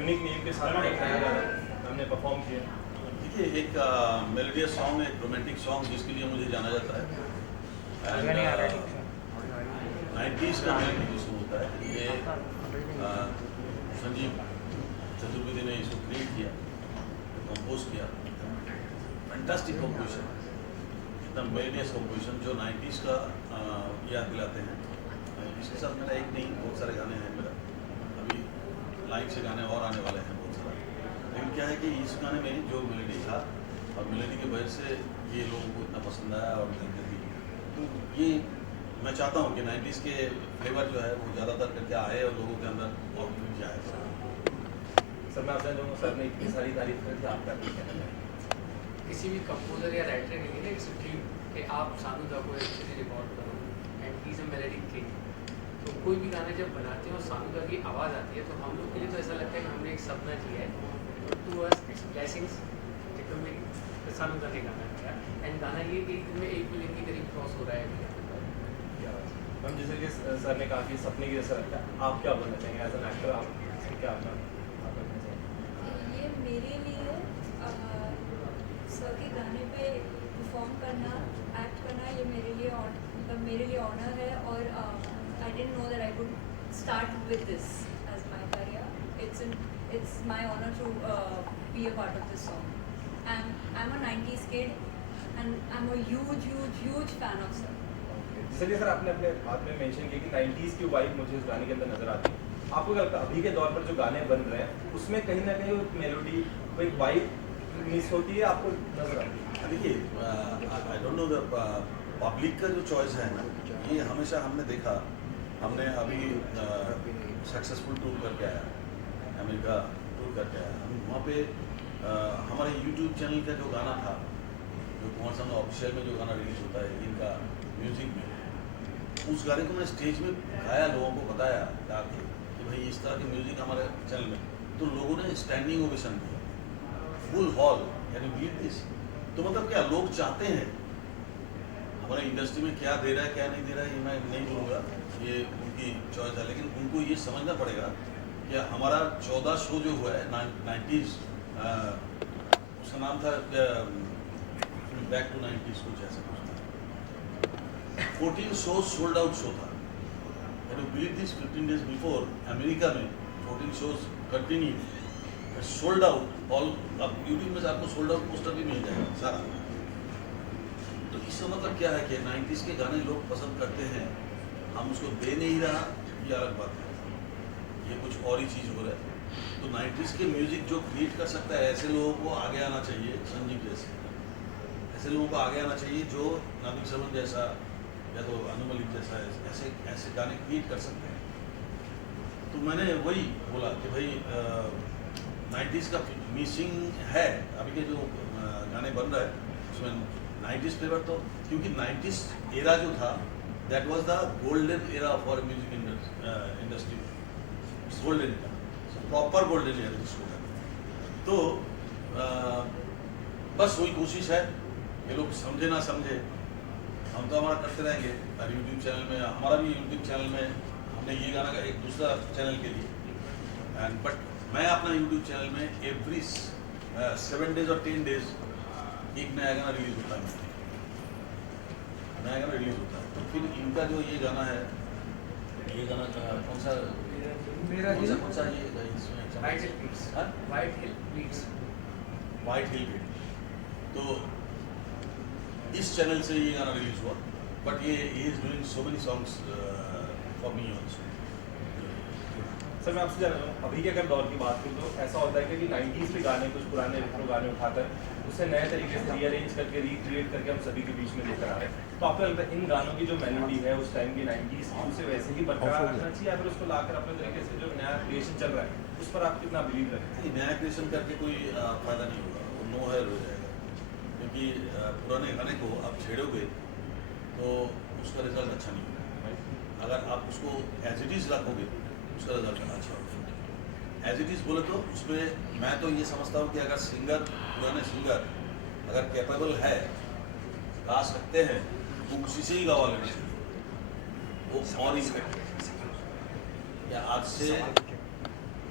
Unique name के साथ हमने परफॉर्म किया। देखिए, एक मेलोडियस सॉन्ग, एक रोमांटिक सॉन्ग जिसके लिए मुझे जाना जाता है, एंड 90s का मेलोडी जो होता है, ये संजीव चतुर्वेदी ने इसको क्रिएट किया, कंपोज किया। फैंटास्टिक कंपोजिशन, एकदम मेलोडियस कंपोजिशन जो 90s का याद दिलाते हैं। इसके साथ मेरा एक नहीं, बहुत सारे गाने हैं मेरा, अभी लाइन से गाने और आने वाले हैं बहुत सारा। लेकिन क्या है कि इस गाने में जो मेलोडी था और मेलोडी की वजह से ये लोगों को इतना पसंद आया और दिल दी, तो ये मैं चाहता हूँ कि 90s के फ्लेवर जो है वो ज़्यादातर करके आए और लोगों के अंदर और मिल जाए। सर मैं आपसे जो सर ने इतनी सारी तारीफ करी थी, आपका क्या कहना है? किसी भी कंपोजर या राइटर के लिए ना इट्स ड्रीम कि आप सानू दा को एक्चुअली रिकॉर्ड करो, and he is a melody king. तो कोई भी गाना जब बनाते हैं और सानू दा की आवाज़ आती है तो हम लोग के लिए तो ऐसा लगता है कि हमने एक सपना जिया है। टू अस इट्स ब्लेसिंग्स कि तुमने सानू दा ने गाना गाया, एंड गाना ये एक दिन में 1 मिलियन के करीब क्रॉस हो रहा है। मैम जैसे कि सर ने कहा कि सपने की जैसा लगता है, आप क्या बोलना चाहेंगे एज एन एक्टर? आप क्या आप करना चाहेंगे? ये मेरे लिए सर के गाने पे परफॉर्म करना, एक्ट करना, ये मेरे लिए मतलब मेरे लिए ऑनर है। और I didn't know that I would start with this as my career. It's my honour to be a part of this song, and I am a 90s kid and I'm a huge fan of sir. चलिए sir, आपने अपने बात में mention किया कि 90s की vibe मुझे इस गाने के अंदर नजर आती है। आपको क्या लगता है अभी के दौर पर जो गाने बन रहे हैं उसमें कहीं ना कहीं वो मेलोडी, कोई वाइब मिस होती है, आपको नजर आती है? देखिए, I don't know the public का जो चॉइस है ना, ये हमेशा हमने देखा। हमने अभी सक्सेसफुल टूर करके आया, अमेरिका टूर करके आया। हम वहाँ पे हमारे यूट्यूब चैनल का जो गाना था, जो कुमार सानू ऑफिशियल में जो गाना रिलीज होता है इनका म्यूजिक में, उस गाने को मैं स्टेज में गाया, लोगों को बताया गा के कि भाई इस तरह के म्यूजिक हमारे चैनल में, तो लोगों ने स्टैंडिंग ओवेशन दिया, फुल हॉल, यानी बीट दिस। तो मतलब क्या लोग चाहते हैं, हमारे इंडस्ट्री में क्या दे रहा है क्या नहीं दे रहा है ये मैं नहीं बोलूँगा, ये उनकी चॉइस है। लेकिन उनको ये समझना पड़ेगा कि हमारा 14 शो जो हुआ है 90s, उसका नाम था बैक टू 90s कुछ ऐसा कुछ था। 14 शोज सोल्ड आउट शो था। Can you believe this? 15 days before America में 14 shows continue sold out all. अब यूट्यूब में आपको सोल्ड आउट पोस्टर भी मिल जाएगा सारा। तो इसका मतलब क्या है कि 90s के गाने लोग पसंद करते हैं, हम उसको दे नहीं रहा, ये अलग बात है, ये कुछ और ही चीज़ हो रहा है। तो 90s के म्यूजिक जो क्रिएट कर सकता है, ऐसे लोगों को आगे आना चाहिए, संजीव जैसे ऐसे लोगों को आगे आना चाहिए जो नादिक सरवन जैसा या तो अनु मलिक जैसा ऐसे गाने क्रिएट कर सकते हैं। तो मैंने वही बोला कि भाई 90s का मिसिंग है। अभी के जो गाने बन रहे हैं उसमें 90s फ्लेवर, तो क्योंकि 90s एरा जो था that was the golden era for music industry, golden era, proper golden era जिसको कहते हैं। तो बस वही कोशिश है, ये लोग समझे ना समझे, हम तो हमारा करते रहेंगे। और यूट्यूब चैनल में, हमारा भी यूट्यूब चैनल में हमने ये गाना का एक दूसरा चैनल के लिए, एंड बट मैं अपना यूट्यूब चैनल में एवरी 7 days और 10 days एक नया गाना रिलीज होता है, नया गाना रिलीज होता है। तो फिर इनका जो ये गाना है, ये गाना कौन सा मेरा कौन सा ये इसमें वाइट हिल बीट्स, हाँ? White Hill Beats, White Hill Beat, तो इस चैनल से ये गाना रिलीज हुआ। बट ये is doing so many songs for me also. Sir मैं आपसे जान रहा हूँ अभी के अगर दौर की बात करूँ तो ऐसा होता है कि 90s के गाने, कुछ पुराने रेट्रो गाने उठाकर उसे नए तरीके से रीअरेंज करके रिक्रिएट करके हम सभी के बीच में लेकर आ रहे हैं। तो आपको लगता है इन गानों की जो मेलोडी है उस टाइम की 90s की, उसे वैसे ही बरकरार रखना चाहिए या फिर उसको लाकर अपने तरीके से जो नया क्रिएशन चल रहा है उस पर आप कितना बिलीव रखते हैं? नया क्रिएशन करके कोई फायदा नहीं होगा, वो नो है हो जाएगा। क्योंकि पुराने गाने को आप छेड़ोगे तो उसका रिजल्ट अच्छा नहीं होगा। अगर आप उसको एज इट इज़ रखोगे उसका रिजल्ट अच्छा होगा। एज इट इज़ बोले तो उसमें मैं तो ये समझता हूँ कि अगर सिंगर, पुराने सिंगर अगर कैपेबल है, गा सकते हैं, तो उसी से ही गवा लेना चाहिए। वो और इफेक्ट या आज से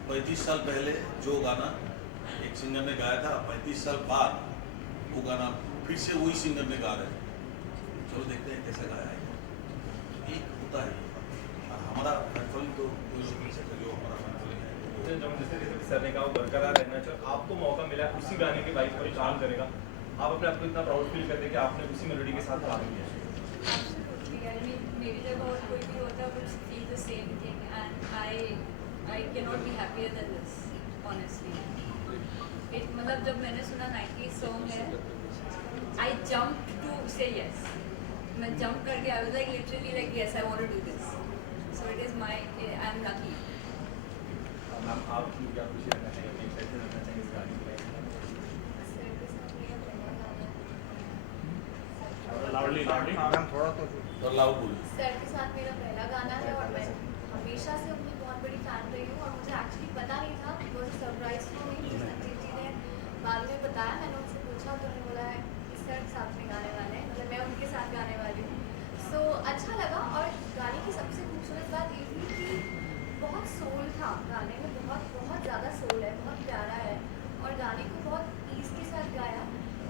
35 साल पहले जो गाना एक सिंगर ने गाया था, 35 साल बाद वो गाना फिर से वही सिंगर ने गा रहे हैं। चलो देखते हैं कैसा गाया है। एक होता है और हमारा फैन तो कोई लोग नहीं सकते जो हमारा फैन है। जैसे सर ने कहा वो बरकरार रहना चाहिए, आपको मौका मिला है उसी गाने के वाइब पर काम करेगा, आप अपने आप को इतना प्राउड फील करते हैं कि आपने उसी मेलोडी के साथ काम किया। Absolutely. I mean, मेरी जगह और कोई भी होता would feel the same thing, and I cannot be happier than this, honestly. मतलब जब मैंने सुना 90s सॉन्ग है, I jumped to say yes. मैं jump करके I was like literally like yes, I want to do this. So it is my, I am lucky. Ma'am आप क्या खुशी रहना चाहिए, कैसे रहना चाहिए इस गाने में? तो लाउड बोलिए। सर के साथ मेरा पहला गाना है और मैं हमेशा से उनकी बहुत बड़ी फैन रही हूँ और मुझे एक्चुअली पता नहीं था, बिकॉज सरप्राइज फॉर मी, मुझे संजीव जी ने बाद में बताया। मैंने उनसे पूछा तो उन्होंने बोला है इस सर के साथ में गाने वाले हैं, मतलब मैं उनके साथ गाने वाली हूँ। सो अच्छा लगा। और गाने की सबसे खूबसूरत बात ये थी कि बहुत सोल था गाने में, बहुत बहुत ज़्यादा सोल है, बहुत प्यारा है और गाने को बहुत ईज के साथ गाया।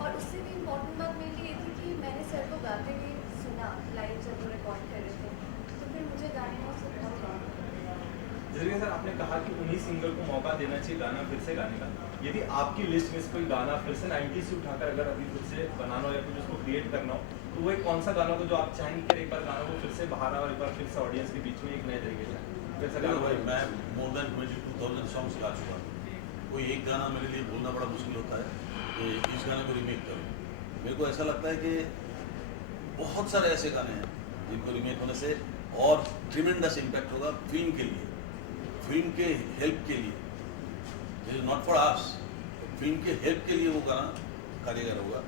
और उससे भी इम्पोर्टेंट बात मेरे लिए ये थी कि मैंने सर को गाते हुए सुना लाइव जब वो रिकॉर्ड कर रहे थे, तो फिर मुझे गाने में उससे बहुत प्यार। जैसे सर आपने कहा कि उन्हीं सिंगर को मौका देना चाहिए गाना फिर से गाने का, यदि आपकी लिस्ट में से कोई गाना फिर से 90 से उठाकर अगर अभी फिर से बनाना हो या कुछ उसको क्रिएट करना हो, तो वो एक कौन सा गाना हो जो आप चाहेंगे कि एक बार गाना को फिर से बाहर और एक बार फिर से ऑडियंस के बीच में एक नए तरीके से वैसा गाना भाई मैं मोर देन 22,000 सॉन्ग्स गा चुका हूँ। कोई एक गाना मेरे लिए बोलना बड़ा मुश्किल होता है कि इस गाने को रीमेक करूँ। मेरे को ऐसा लगता है कि बहुत सारे ऐसे गाने हैं जिनको रीमेक होने से और ट्रिमेंडस इम्पैक्ट होगा फिल्म के लिए, फिल्म के हेल्प के लिए, this is not for us, film के हेल्प के लिए वो गाना कारीगर होगा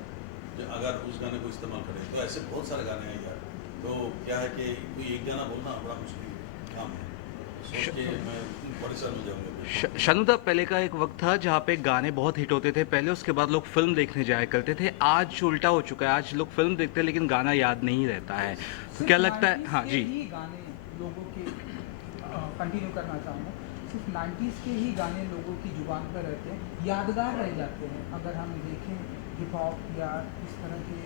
जो अगर उस गाने को इस्तेमाल करें। तो ऐसे बहुत सारे गाने हैं यार। तो क्या है कि कोई एक गाना बोलना बड़ा मुश्किल काम है, सोच के मैं परेशान हो जाऊँगा। शानुदा, पहले का एक वक्त था जहाँ पे गाने बहुत हिट होते थे पहले, उसके बाद लोग फिल्म देखने जाया करते थे। आज उल्टा हो चुका है, आज लोग फिल्म देखते हैं लेकिन गाना याद नहीं रहता है। तो क्या लगता है? हाँ जी, ही गाने लोगों के कंटिन्यू करना चाहूँगा, सिर्फ 90s के ही गाने लोगों की जुबान पर रहते हैं, यादगार रह जाते हैं। अगर हम देखें हिप हॉप या इस तरह के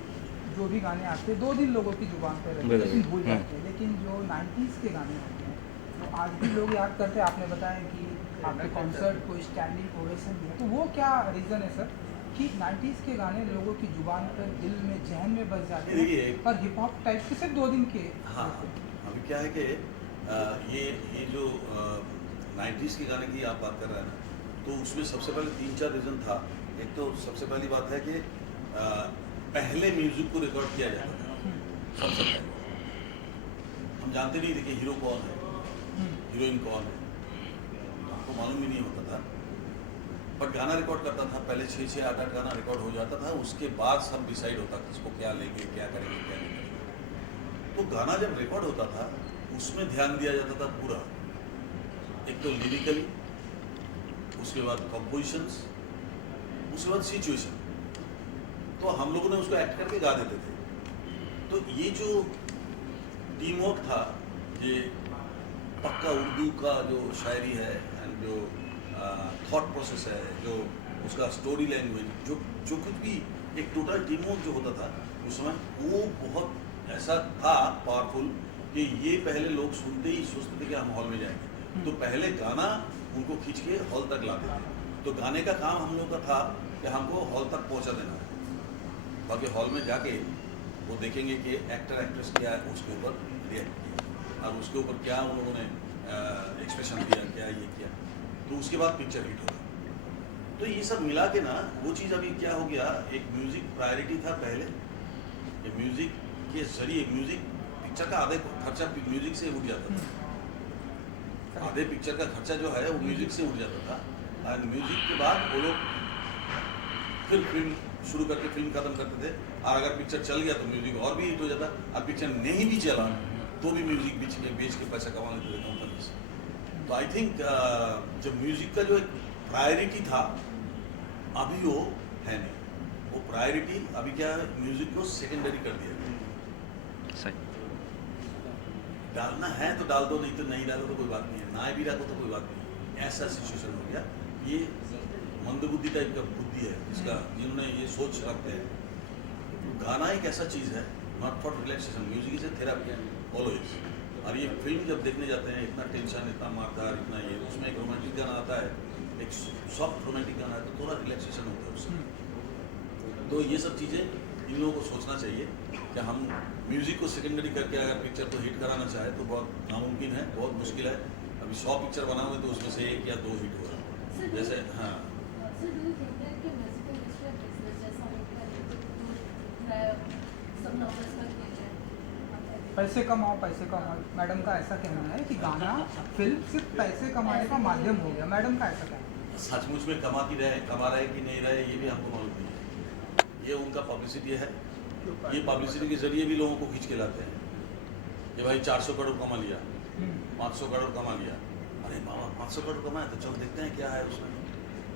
जो भी गाने आते हैं 2 दिन लोगों की जुबान पर रहते हैं लेकिन भूल जाते हैं। लेकिन जो 90s के गाने होते हैं तो आज भी लोग याद करते हैं। आपने बताया कि आपके कॉन्सर्ट को स्टैंडिंग ओवेशन दिया, तो वो क्या रीज़न है सर कि 90s के गाने लोगों की जुबान पर, दिल में, जहन में बस जाते हैं और हिप हॉप टाइप के सिर्फ 2 दिन के? हाँ, अभी क्या है कि ये जो 90s के गाने की आप बात कर रहे हैं ना, तो उसमें सबसे पहले 3-4 रीज़न था। एक तो सबसे पहली बात है कि पहले म्यूज़िक को रिकॉर्ड किया जाता था सबसे पहले। हम जानते नहीं थे कि हीरो कौन है, हीरोइन कौन है, आपको मालूम ही नहीं होता था। बट गाना रिकॉर्ड करता था पहले, 6-6, 8-8 गाना रिकॉर्ड हो जाता था। उसके बाद सब डिसाइड होता था किसको क्या लेंगे, क्या करेंगे, क्या नहीं करेंगे। तो गाना जब रिकॉर्ड होता था उसमें ध्यान दिया जाता था पूरा, एक तो लिरिकली, उसके बाद कंपोजिशंस, उसके बाद सिचुएशन। तो हम लोगों ने उसको एक्ट करके गा देते थे। तो ये जो टीम वर्क था, ये पक्का उर्दू का जो शायरी है एंड जो थॉट प्रोसेस है, जो उसका स्टोरी लैंग्वेज, जो कुछ भी एक टोटल टीम वर्क जो होता था उस समय, वो बहुत ऐसा था पावरफुल कि ये पहले लोग सुनते ही सोचते थे कि हम हॉल में जाएंगे। तो पहले गाना उनको खींच के हॉल तक लाते थे। तो गाने का काम हम लोग का था कि हमको हॉल तक पहुंचा देना है। बाकी हॉल में जाके वो देखेंगे कि एक्टर एक्ट्रेस क्या है, उसके ऊपर रिएक्ट किया और उसके ऊपर क्या उन लोगों ने एक्सप्रेशन दिया, क्या ये किया, तो उसके बाद पिक्चर हिट होगा। तो ये सब मिला के ना वो चीज़ अभी क्या हो गया, एक म्यूज़िक प्रायोरिटी था पहले, ये म्यूज़िक के जरिए म्यूज़िक पिक्चर का आधे खर्चा म्यूज़िक से उठ जाता था। आधे पिक्चर का खर्चा जो है वो म्यूज़िक से उठ जाता था और म्यूज़िक के बाद वो लोग फिर फिल्म शुरू करके फिल्म खत्म करते थे। और अगर पिक्चर चल गया तो म्यूज़िक और भी हिट हो जाता, और पिक्चर नहीं भी चला तो भी म्यूज़िक बेच के पैसा कमा लेते थे कंपनी से। तो आई थिंक जो म्यूज़िक का जो एक प्रायोरिटी था अभी वो है नहीं। वो प्रायोरिटी अभी क्या है, म्यूज़िक को सेकेंडरी कर दिया गया। सही। डालना है तो डाल दो, नहीं तो नहीं डालो तो कोई बात नहीं है, ना भी डालो तो कोई बात नहीं है। ऐसा सिचुएशन हो गया। ये मंदबुद्धि टाइप का बुद्धि है जिसका जिन्होंने ये सोच रखते हैं। तो गाना एक ऐसा चीज़ है, not for relaxation, music is a therapy always. और ये फिल्म जब देखने जाते हैं, इतना टेंशन, इतना मारधार, इतना ये, उसमें एक रोमांटिक गाना आता है, एक सॉफ्ट रोमांटिक गाना है, तो थोड़ा रिलैक्सेशन होता है उससे। तो ये सब चीज़ें इन लोगों को सोचना चाहिए कि हम म्यूज़िक को सेकेंडरी करके अगर पिक्चर को हिट कराना चाहे तो बहुत नामुमकिन है, बहुत मुश्किल है। अभी 100 पिक्चर बनाओगे तो उसमें से 1 या 2 हिट होगा। जैसे हाँ, पैसे कमाओ पैसे कमाओ, मैडम का ऐसा कहना है कि गाना फिल्म सिर्फ पैसे कमाने का माध्यम हो गया। मैडम का ऐसा कहना है। सचमुच में कमा रहे कि नहीं रहे ये भी हमको मालूम नहीं है। ये उनका पब्लिसिटी है, ये पब्लिसिटी के जरिए भी लोगों को खींच के लाते हैं कि भाई 400 करोड़ कमा लिया, 500 करोड़ कमा लिया। अरे मामा 500 करोड़ कमाया तो चलो देखते हैं क्या है उसमें,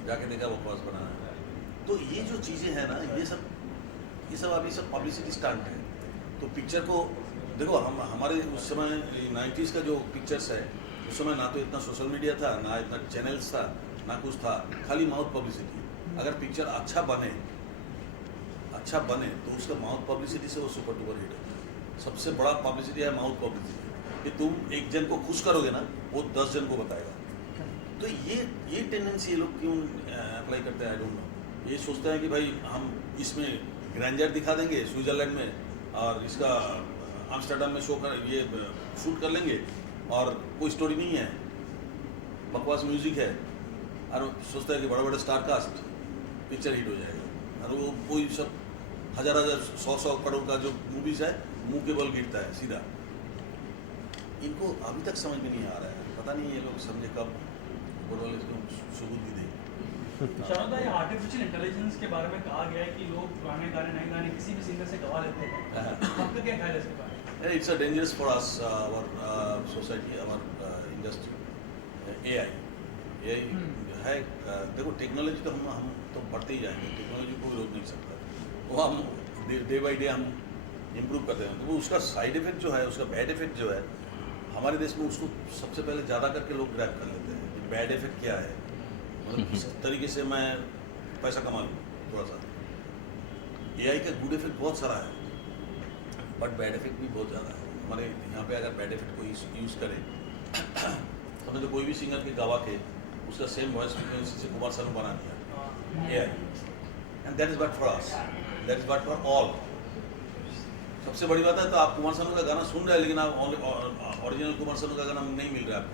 जाके देखा बकवास बना है। तो ये जो चीज़ें हैं ना, ये सब अभी सब पब्लिसिटी स्टंट है। तो पिक्चर को देखो, हमारे उस समय 90s का जो पिक्चर्स है, उस समय ना तो इतना सोशल मीडिया था, ना इतना चैनल्स था, ना कुछ था, खाली माउथ पब्लिसिटी। अगर पिक्चर अच्छा बने तो उसका माउथ पब्लिसिटी से वो सुपर डुपर हिट है। सबसे बड़ा पब्लिसिटी है माउथ पब्लिसिटी, कि तुम एक जन को खुश करोगे ना, वो 10 जन को बताएगा। तो ये टेंडेंसी ये लोग क्यों अप्लाई करते हैं, आई डोंट नो। ये सोचते हैं कि भाई हम इसमें ग्रैंडर दिखा देंगे स्विट्जरलैंड में, और इसका आम्स्टरडम में शूट कर लेंगे, और कोई स्टोरी नहीं है, बकवास म्यूजिक है, और सोचता है कि बड़ा बड़ा स्टार कास्ट, पिक्चर हिट हो जाएगा। और वो कोई सब 1000 100 करोड़ का जो मूवीज़ है, मुंह के बल गिरता है सीधा। इनको अभी तक समझ में नहीं आ रहा है, पता नहीं ये लोग समझे कब ऊपर वाले इसको सुबुद्धि दे। शारदा, ये आर्टिफिशियल इंटेलिजेंस के बारे में कहा गया है कि लोग पुराने गाने नए गाने किसी भी सिंगर से गवा लेते हैं। आपका क्या ख्याल है इसके बारे में? It's a dangerous for us, our society, our industry. AI है। देखो टेक्नोलॉजी तो हम तो बढ़ते ही जाएंगे, टेक्नोलॉजी को रोक नहीं सकता। वो हम डे बाई डे हम इम्प्रूव करते हैं। तो वो उसका साइड इफेक्ट जो है, उसका बैड इफेक्ट जो है, हमारे देश में उसको सबसे पहले ज़्यादा करके लोग ग्रैब कर लेते हैं कि बैड इफेक्ट क्या है। मतलब किस तरीके से मैं पैसा कमा लूँ थोड़ा सा। AI का गुड इफेक्ट बहुत सारा है, बट बैड इफेक्ट भी बहुत ज़्यादा है। हमारे यहाँ पे अगर बैड इफेक्ट को यूज़ करें, समझ तो कोई भी सिंगर के गवा के उसका सेम वॉइस फ्रिक्वेंसी से कुमार सानू बना दिया AI, and that is but for us, that is but for all. सबसे बड़ी बात है, तो आप कुमार सानू का गाना सुन रहे हैं, लेकिन आप ओरिजिनल कुमार सानू का गाना नहीं मिल रहा है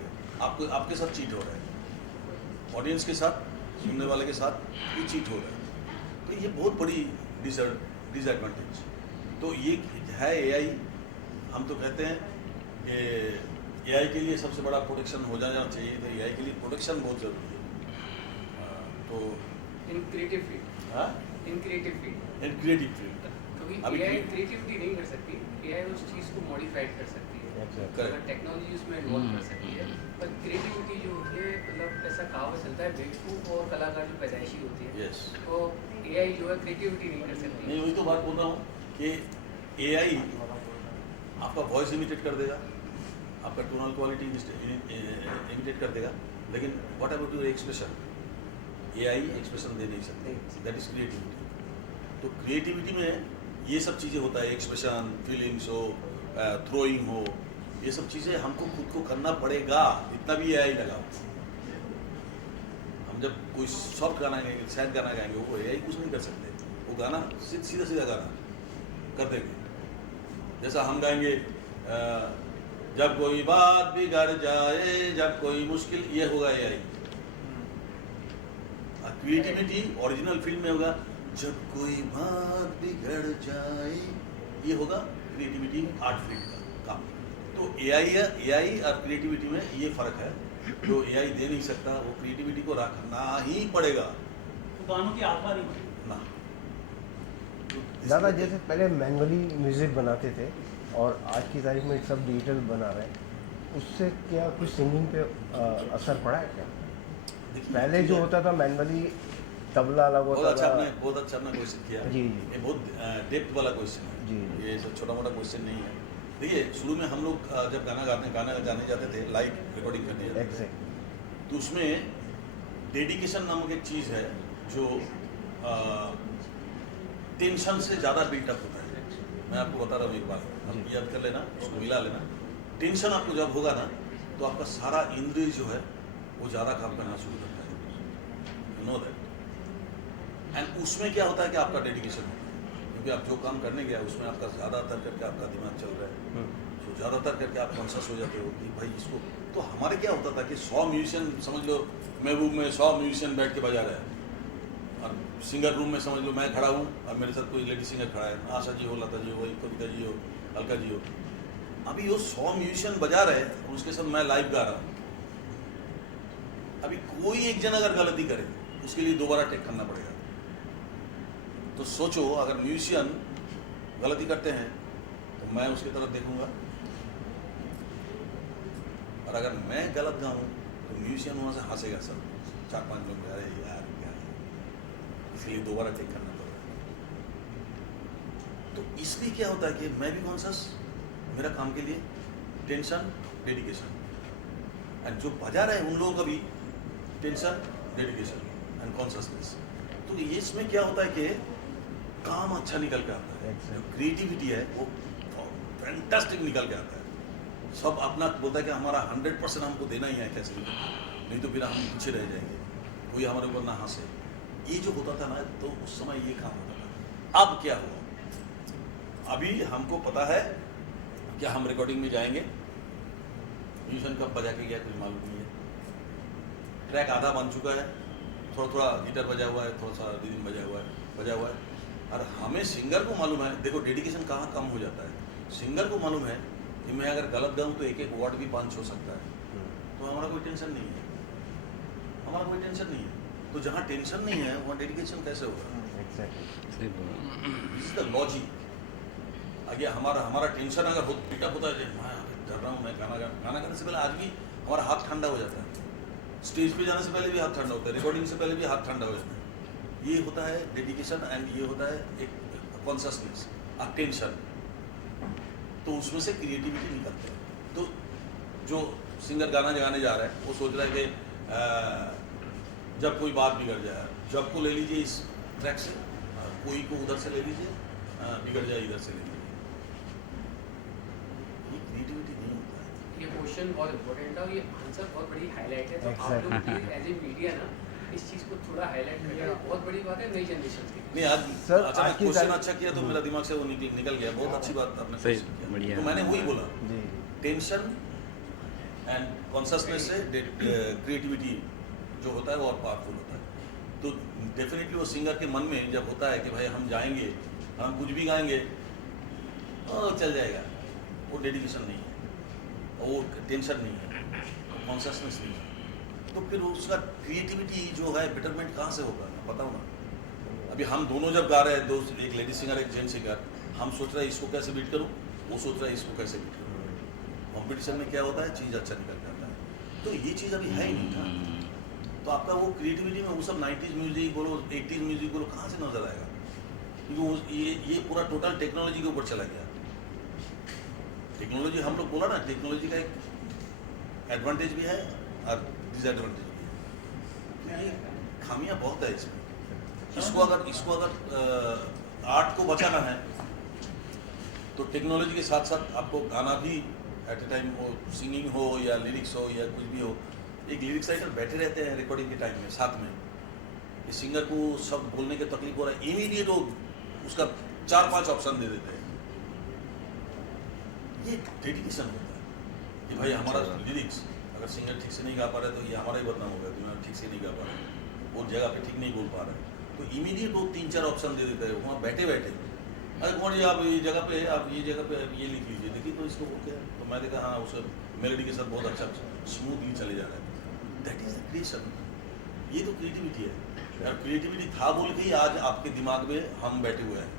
आपको आपके साथ चीट हो रहा है, ऑडियंस के साथ, सुनने वाले के साथ ये चीट हो रहा है। तो ये बहुत बड़ी डिसएडवांटेज। तो ये है AI। हम तो कहते हैं कि AI के लिए सबसे बड़ा प्रोटेक्शन हो जाना चाहिए, तो AI के लिए प्रोटेक्शन बहुत ज़रूरी है। तो इन क्रिएटिव फील्ड, हाँ, in creative field, in creative field क्योंकि अभी AI क्रिएटिविटी नहीं कर सकती, AI उस चीज़ को मॉडिफाइड कर सकती है, अगर टेक्नोलॉजी उसमें इन्वॉल्व कर सकती है। पर क्रिएटिविटी जो होती है, मतलब ऐसा कहावत चलता है, बेवकूफ़ और कलाकार जो पैदाइशी होती है, यस। तो AI जो है क्रिएटिविटी नहीं कर सकती। नहीं, वही तो बात बोल रहा हूँ कि AI आपका वॉइस इमिटेट कर देगा, आपका टोनल क्वालिटी इमिटेट कर देगा, लेकिन what about your expression? AI expression दे नहीं सकते, दैट इज क्रिएटिविटी। तो क्रिएटिविटी में ये सब चीज़ें होता है, एक्सप्रेशन, फीलिंग्स हो, थ्रोइंग हो, ये सब चीज़ें हमको खुद को करना पड़ेगा, इतना भी AI लगा। हम जब कोई सॉफ्ट गाना गाएंगे, सैड गाना गाएंगे, वो AI कुछ नहीं कर सकते। वो गाना सीधा सीधा गाना कर देंगे। जैसा हम गाएंगे जब कोई बात बिगड़ जाए, जब कोई मुश्किल, ये होगा AI। क्रिएटिविटी ओरिजिनल फिल्म में होगा जब कोई बात बिगड़ जाए, ये होगा क्रिएटिविटी आर्ट फील्ड का काम। तो AI और क्रिएटिविटी में ये फ़र्क है, जो AI दे नहीं सकता, वो क्रिएटिविटी को रखना ही पड़ेगा। तो गानों की आत्मा नहीं बनी। ना दादा, जैसे पहले मैनुअली म्यूज़िक बनाते थे और आज की तारीख में सब डिजिटल बना रहे हैं, उससे क्या कुछ सिंगिंग पे असर पड़ा है क्या? पहले जो होता था मैनुअली तबला अलग होता था। बहुत अच्छा आपने क्वेश्चन किया। जी। ये बहुत डेप्थ वाला क्वेश्चन है। जी। ये सब छोटा मोटा क्वेश्चन नहीं है। देखिए, शुरू में हम लोग जब गाना गाने जाते थे, लाइव रिकॉर्डिंग करने जाते थे, तो उसमें डेडिकेशन नामक एक चीज़ है जो टेंशन से ज़्यादा बिल्टअप होता है। मैं आपको बता रहा हूँ एक बात, आप याद कर लेना, उसको मिला लेना। टेंशन आपको जब होगा ना तो आपका सारा इंद्रिय जो है वो ज़्यादा काम करना शुरू करता है, यू नो दैट। एंड उसमें क्या होता है कि आपका डेडिकेशन होता है, क्योंकि आप जो काम करने गया उसमें आपका ज़्यादातर करके आपका दिमाग चल रहा है, तो ज़्यादातर करके आप कॉन्शियस हो जाते हो कि भाई इसको। तो हमारे क्या होता था कि 100 म्यूजिशियन समझ लो, महबूब में 100 म्यूजिशियन बैठ के बजा रहे हैं, और सिंगर रूम में समझ लो मैं खड़ा हूँ और मेरे साथ कोई लेडी सिंगर खड़ा है, आशा जी हो, लता जी हो, कविता जी हो, अलका जी हो। अभी वो 100 म्यूजिशियन बजा रहे हैं, उसके साथ मैं लाइव गा रहा हूँ। अभी कोई एक जन अगर गलती करे उसके लिए दोबारा टेक करना पड़ेगा। तो सोचो अगर म्यूजिशियन गलती करते हैं तो मैं उसकी तरफ देखूंगा, और अगर मैं गलत गाऊं तो म्यूजिशियन वहां से हंसेगा सब, 4-5 लोग, अरे यार क्या है, इसलिए दोबारा टेक करना पड़ेगा। तो इसलिए क्या होता है कि मैं भी कॉन्शियस, मेरा काम के लिए टेंशन, डेडिकेशन, एंड जो बजा रहे हैं उन लोगों का भी टेंशन, डेडिकेशन एंड कॉन्शियसनेस। तो ये इसमें क्या होता है कि काम अच्छा निकल के आता है, क्रिएटिविटी है वो फैंटास्टिक निकल के आता है। सब अपना बोलता है कि हमारा 100% हमको देना ही है, कैसे भी, नहीं तो फिर हम पीछे रह जाएंगे, कोई हमारे ऊपर ना हंसे। ये जो होता था ना, तो उस समय ये काम होता था। अब क्या हुआ, अभी हमको पता है कि हम रिकॉर्डिंग में जाएंगे, म्यूजिशियन कब बजा के गया कुछ मालूम नहीं है, ट्रैक आधा बन चुका है, थोड़ा थोड़ा गिटार बजा हुआ है, थोड़ा सा रिदम बजा हुआ है, और हमें सिंगर को मालूम है, देखो डेडिकेशन कहाँ कम हो जाता है। सिंगर को मालूम है कि मैं अगर गलत गाऊँ तो एक वर्ड भी पंच हो सकता है, तो हमारा कोई टेंशन नहीं है, हमारा कोई टेंशन नहीं है। तो जहाँ टेंशन नहीं है वहाँ डेडिकेशन कैसे होगा? This is the logic. आगे हमारा टेंशन अगर पिकअप होता है, मैं कर रहा हूँ, मैं गाना करने से पहले आज भी हमारा हाथ ठंडा हो जाता है, स्टेज पे जाने से पहले भी हाथ ठंडा होता है, रिकॉर्डिंग से पहले भी हाथ ठंडा हो जाता है। ये होता है डेडिकेशन, एंड ये होता है एक कॉन्शियसनेस, अटेंशन। तो उसमें से क्रिएटिविटी निकलती है। तो जो सिंगर गाना गाने जा रहा है वो सोच रहा है कि जब कोई बात बिगड़ जाए, जब को ले लीजिए इस ट्रैक से, कोई को उधर से ले लीजिए, बिगड़ जाए इधर से ले लीजिए। ये क्रिएटिविटी नहीं होता है। ये क्वेश्चन बहुत इम्पोर्टेंट है और ये आंसर बहुत बड़ी हाईलाइट है। तो आप लोग प्लीज एज ए मीडिया ना इस चीज़ को थोड़ा हाईलाइट करिए, बहुत बड़ी बात है नई जनरेशन की। नहीं आज सर, अचानक क्वेश्चन अच्छा किया तो मेरा दिमाग से वो निकल गया, बहुत अच्छी बात आपने सही, क्वेश्चन किया। बढ़िया। तो मैंने वही बोला, जी टेंशन एंड कॉन्शियसनेस से क्रिएटिविटी जो होता है वो और पावरफुल होता है। तो डेफिनेटली वो सिंगर के मन में जब होता है कि भाई हम जाएंगे, हम कुछ भी गाएंगे, चल जाएगा, वो डेडिकेशन नहीं है, वो टेंशन नहीं है, वो कॉन्शियसनेस नहीं है, तो फिर उसका क्रिएटिविटी जो है बेटरमेंट कहाँ से होगा? मैं बताऊँ ना, अभी हम दोनों जब गा रहे हैं, दो, एक लेडी सिंगर एक जेंट सिंगर, हम सोच रहे हैं इसको कैसे बीट करूँ, वो सोच रहा है इसको कैसे बीट करूँ। कॉम्पिटिशन में क्या होता है, चीज़ अच्छा निकल जाता है। तो ये चीज़ अभी है ही नहीं था। तो आपका वो क्रिएटिविटी में वो सब 90s म्यूजिक बोलो, 80s म्यूजिक बोलो, कहाँ से नजर आएगा? क्योंकि ये पूरा टोटल टेक्नोलॉजी के ऊपर चला गया। टेक्नोलॉजी, हम लोग बोला ना, टेक्नोलॉजी का एक एडवांटेज भी है और डिसएडवांटेज भी है। तो ये खामियां बहुत है इसमें। इसको अगर आर्ट को बचाना है तो टेक्नोलॉजी के साथ साथ आपको गाना भी एट ए टाइम, वो सिंगिंग हो या लिरिक्स हो या कुछ भी हो, एक लिरिक्स राइटर बैठे रहते हैं रिकॉर्डिंग के टाइम में साथ में। इस सिंगर को सब बोलने के तकलीफ हो रहा है, इमीडिएट वो उसका 4-5 ऑप्शन दे देते हैं। ये डेडिकेशन होता है कि भाई हमारा लिरिक्स, अगर सिंगर ठीक से नहीं गा पा रहा है तो ये हमारा ही बदनाम होगा, तो ठीक से नहीं गा पा रहा है, वो जगह पे ठीक नहीं बोल पा रहा है, तो इमीडिएट वो 3-4 ऑप्शन दे देते हैं वहाँ बैठे बैठे। अरे कौन जी आप ये जगह पे, आप ये जगह पे ये लिख लीजिए, देखिए तो इसको वो क्या है, तो मैं देखा हाँ उस मेलोडी के साथ बहुत अच्छा स्मूथली चले जा रहा है। That is the creation. ये तो क्रिएटिविटी है। और क्रिएटिविटी था बोल के ही आज आपके दिमाग में हम बैठे हुए हैं।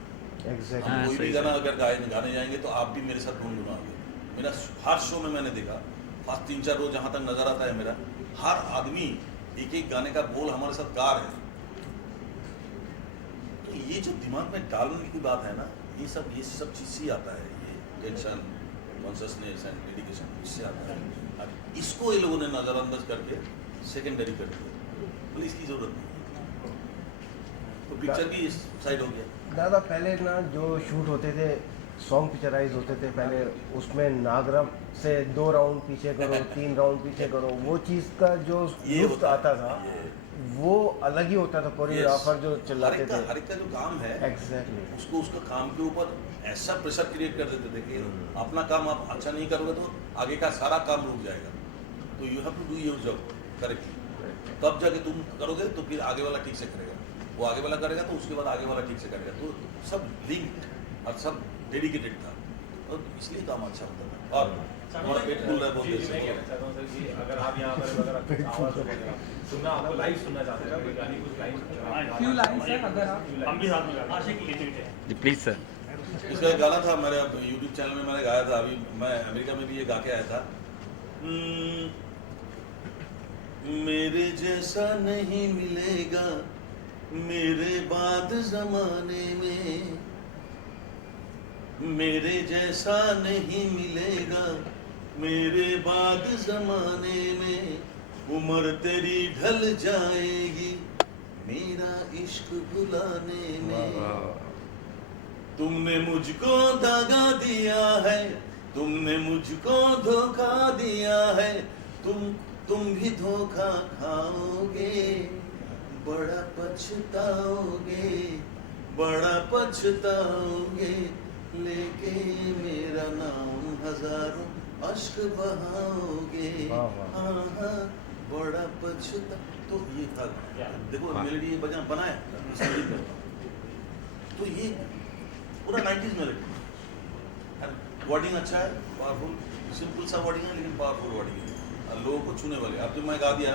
एग्जैक्टली। हम कोई भी गाना अगर गाने जाएंगे तो आप भी मेरे साथ गुनगुनाओगे। मेरा हर शो में मैंने देखा, फर्स्ट 3-4 रोज जहाँ तक नजर आता है मेरा, हर आदमी एक गाने का बोल हमारे साथ गा रहे हैं। तो ये जो दिमाग में डालने की बात है ना, ये सब चीज से आता है, ये टेंशन, कॉन्शियसनेस एंड डेडिकेशन, इससे आता है। अब इसको ये लोगों ने नज़रअंदाज करके सेकेंडरी कर दिया, बोले इसकी ज़रूरत नहीं, तो पिक्चर की साइड हो गया। दादा पहले ना जो शूट होते थे, सॉन्ग पिक्चराइज होते थे पहले, उसमें नागरम से 2 राउंड पीछे करो 3 राउंड पीछे करो, वो चीज़ का जो ये लुत्फ होता आता था वो अलग ही होता था। कोरियोग्राफर जो चिल्लाते थे, हर एक का जो काम है एग्जैक्टली, उसको उसका काम के ऊपर ऐसा प्रेशर क्रिएट कर देते थे कि अपना काम आप अच्छा नहीं करोगे तो आगे का सारा काम रुक जाएगा, तो you have to do your job correctly, तब जाके तुम करोगे तो फिर आगे वाला ठीक से करेगा, वो आगे वाला करेगा तो उसके बाद आगे वाला ठीक से करेगा, तो सब लिंक और सब डेडिकेटेड था, और इसलिए काम अच्छा होता था। और हमारा पेट खुल रहा है बहुत जी, देर मैं से। कहना चाहता हूँ सर कि अगर आप यहाँ पर अगर आप कुछ आवाज़ वगैरह सुनना, आपको लाइव सुनना चाहते हैं, कोई गाने कुछ लाइन फ्यू लाइन्स है अगर आप हम भी साथ में आशिक लिमिटेड है। जी प्लीज़ सर। इसका एक गाना था मेरे यूट्यूब चैनल में, मैंने गाया था, अभी मैं अमेरिका में भी ये गा के आया था। मेरे जैसा नहीं मिलेगा मेरे बाद जमाने में, मेरे जैसा नहीं मिलेगा मेरे बाद जमाने में, उम्र तेरी ढल जाएगी मेरा इश्क भुलाने में। तुमने मुझको दागा दिया है, तुमने मुझको धोखा दिया है, तुम भी धोखा खाओगे, बड़ा पछताओगे, बड़ा पछताओगे, लेके मेरा नाम हजारों अश्क बहाओगे, हाँ हाँ बड़ा पछता। तो ये था, देखो मेलोडी ये बजा बनाया, तो ये पूरा 90s मेलोडी, वर्डिंग अच्छा है, पावरफुल, सिंपल सा वर्डिंग है लेकिन पावरफुल वर्डिंग है, लोगों को छूने वाले। अब जब मैं गा दिया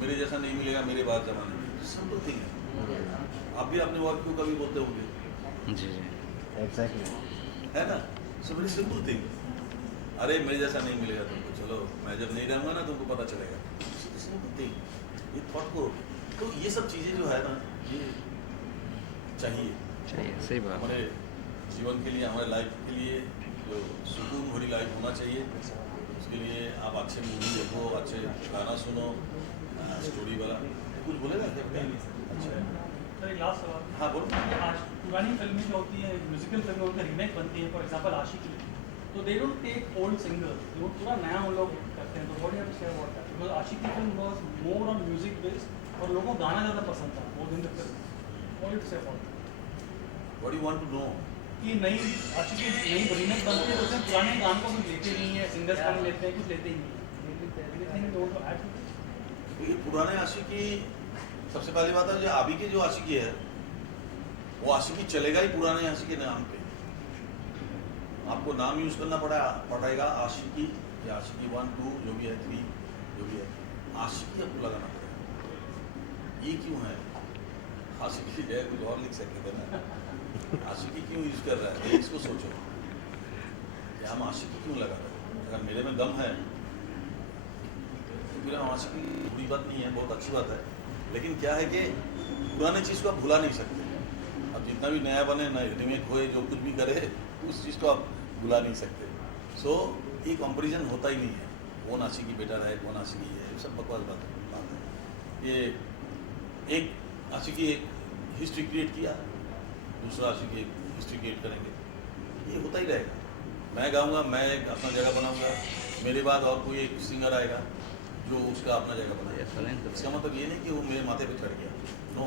मेरे जैसा नहीं मिलेगा मेरे बाद जमाने में, सिंपल थिंग है, आप भी अपने वर्ड को कभी बोलते होंगे, जी जी एग्जैक्टली, है ना, सो वेरी सिंपल थिंग। अरे मेरे जैसा नहीं मिलेगा तुमको, चलो मैं जब नहीं रहूँगा ना तुमको पता चलेगा, सिंपल थिंग, ये थॉट को, तो ये सब चीज़ें जो है ना ये चाहिए सही बात। हमारे जीवन के लिए, हमारे लाइफ के लिए, जो सुकून भरी लाइफ होना चाहिए, उसके लिए आप अच्छे मूवी देखो, अच्छे गाना सुनो, स्टोरी वाला। कुछ बोलेगा क्या? अच्छा सर एक लास्ट सवाल। हाँ बोलो। आज पुरानी फिल्में जो होती है, म्यूजिकल फिल्में, उनका रीमेक बनती है, फॉर एग्जांपल आशिकी, तो they don't take old singer, वो पूरा नया वो लोग करते हैं, तो what do you have to say about that? Because Aashiqui film was more on music based और लोगों को गाना ज़्यादा पसंद था more than the film, what do you say about that? What you want to know? कि नई आशिकी नई रीमेक बनती है, तो उसमें पुराने गानों को कुछ लेते नहीं है, सिंगर्स गाने लेते हैं, कुछ लेते ही नहीं। ये पुराने आशिकी, सबसे पहली बात है जो अभी की जो आशिकी है वो आशिकी चलेगा ही पुराने आशिकी के नाम पे, आपको नाम यूज करना पड़ेगा आशिकी या आशिकी 1 2 जो भी है 3 जो भी है, आशिकी आपको लगाना पड़ेगा। ये क्यों है? आशिकी जो है कुछ और लिख सकते थे ना, आशिकी क्यों यूज कर रहा है, इसको सोचो कि हम आशिकी क्यों लगा रहे हैं। अगर मेरे में दम है तो फिर हम आशिकी, बुरी बात नहीं है, बहुत अच्छी बात है, लेकिन क्या है कि पुराने चीज़ को आप भुला नहीं सकते। अब जितना भी नया बने, नए रीमेक होए, जो कुछ भी करे, उस चीज़ को आप भुला नहीं सकते। सो ये कंपैरिजन होता ही नहीं है, कौन आशिकी बेटर है, कौन आशिकी है, ये सब बकवास बात है। ये एक आशिकी एक हिस्ट्री क्रिएट किया, दूसरा आशिकी एक हिस्ट्री क्रिएट करेंगे, ये होता ही रहेगा। मैं गाऊंगा, मैं एक अपना जगह बनाऊंगा, मेरे बाद और कोई एक सिंगर आएगा जो उसका अपना जगह बनाएगा। इसका मतलब ये नहीं कि वो मेरे माथे पे चढ़ गया, नो।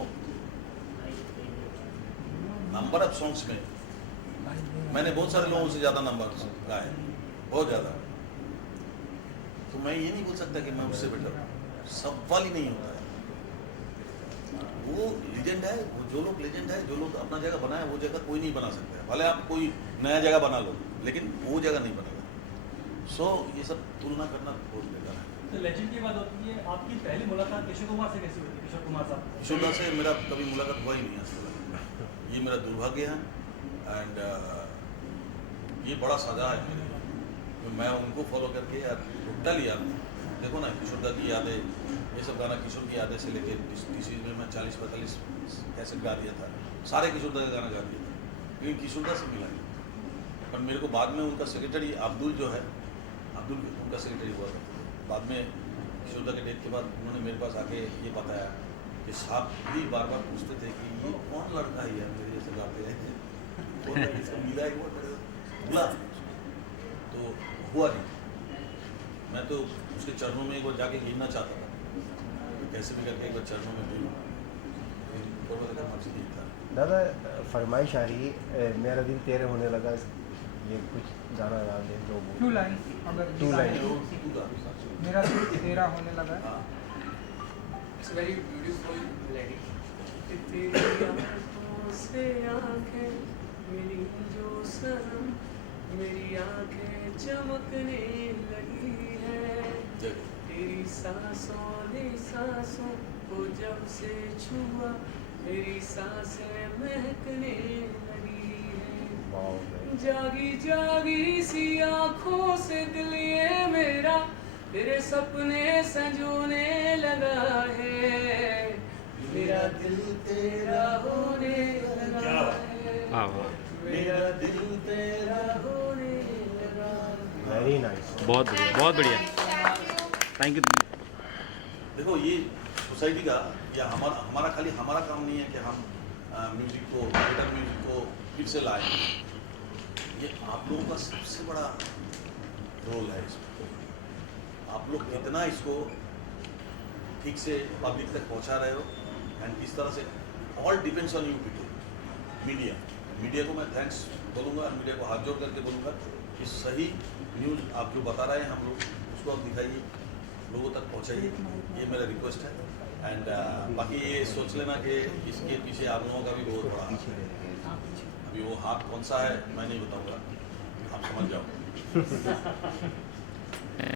नंबर ऑफ सॉन्ग्स में मैंने बहुत सारे लोगों से ज़्यादा नंबर गाए, बहुत ज़्यादा, तो मैं ये नहीं बोल सकता कि मैं उससे बेटर हूँ, सब वाली नहीं होता है। वो लीजेंड है, वो जो लोग लीजेंड है, जो लोग अपना जगह बनाए, वो जगह कोई नहीं बना सकता है, भले आप कोई नया जगह बना लो, लेकिन वो जगह नहीं बनेगा। सो ये सब तुलना करना बहुत बेकार है। तो लेजेंड की बात होती है, आपकी पहली मुलाकात किशोर कुमार से कैसी हुई थी? किशोर कुमार साहब किशोर दा से मेरा कभी मुलाकात हुआ ही नहीं आज तक, ये मेरा दुर्भाग्य है, एंड ये बड़ा सजा है मेरे लिए। मैं उनको फॉलो करके यार टोटल याद, देखो ना किशोर दा की यादें, ये सब गाना किशोर की यादें से लेके डिसीज में मैं 40-45 कैसेट गा दिया था, सारे किशोर दा का गाना गा दिया था, लेकिन किशोर दा से मिला नहीं। पर मेरे को बाद में उनका सेक्रेटरी अब्दुल जो है, अब्दुल उनका सेक्रेटरी हुआ था, बाद में यशोदा के डेथ के बाद उन्होंने मेरे पास आके ये बताया कि साहब भी बार बार पूछते थे कि ये कौन लड़का है यार मेरे जैसे गाते हैं, कौन लड़का इसको मिला एक बार बुला, तो हुआ नहीं। मैं तो उसके चरणों में एक बार जाके गिरना चाहता था, कैसे भी करके एक बार चरणों में गिरूँ, ऊपर वाले का मर्जी नहीं था। दादा फरमाइश आ रही है, मेरा दिल तेरे होने लगा, ये कुछ गाना गा दे दो बोल। 2 लाइन अगर 2 लाइन। मेरा दिल तेरा होने लगा है। हाँ, इट्स वेरी ब्यूटीफुल मेलोडी। तेरी आँखों से आँखें मिली जो सनम, मेरी आँखें चमकने लगी है, तेरी सांसों ने सांसों को जब से छुआ, मेरी सांसें महकने लगी है। वाओ भाई। जागी जागी सी आँखों से दिल ये मेरा तेरे सपने संजोने लगा है, मेरा दिल तेरा होने लगा है, वाह वाह, मेरा दिल तेरा होने लगा है। Very nice. बहुत बढ़िया, बहुत बढ़िया, थैंक यू। देखो ये सोसाइटी का या हमारा खाली हमारा काम नहीं है कि हम म्यूजिक को, थिएटर म्यूजिक को फिर से लाएं, ये आप लोगों का सबसे बड़ा रोल है इसमें। आप लोग कितना इसको ठीक से पब्लिक तक पहुंचा रहे हो, एंड किस तरह से all depends on you people. Media को मैं थैंक्स बोलूँगा, मीडिया को हाथ जोड़ करके बोलूँगा कि सही न्यूज़ आप जो बता रहे हैं हम लोग उसको आप दिखाइए, लोगों तक पहुंचाइए, ये मेरा रिक्वेस्ट है। एंड बाकी ये सोच लेना कि इसके पीछे आप लोगों का भी बहुत बड़ा हाथ है। अभी वो हाथ कौन सा है मैं नहीं बताऊंगा, आप समझ जाओ।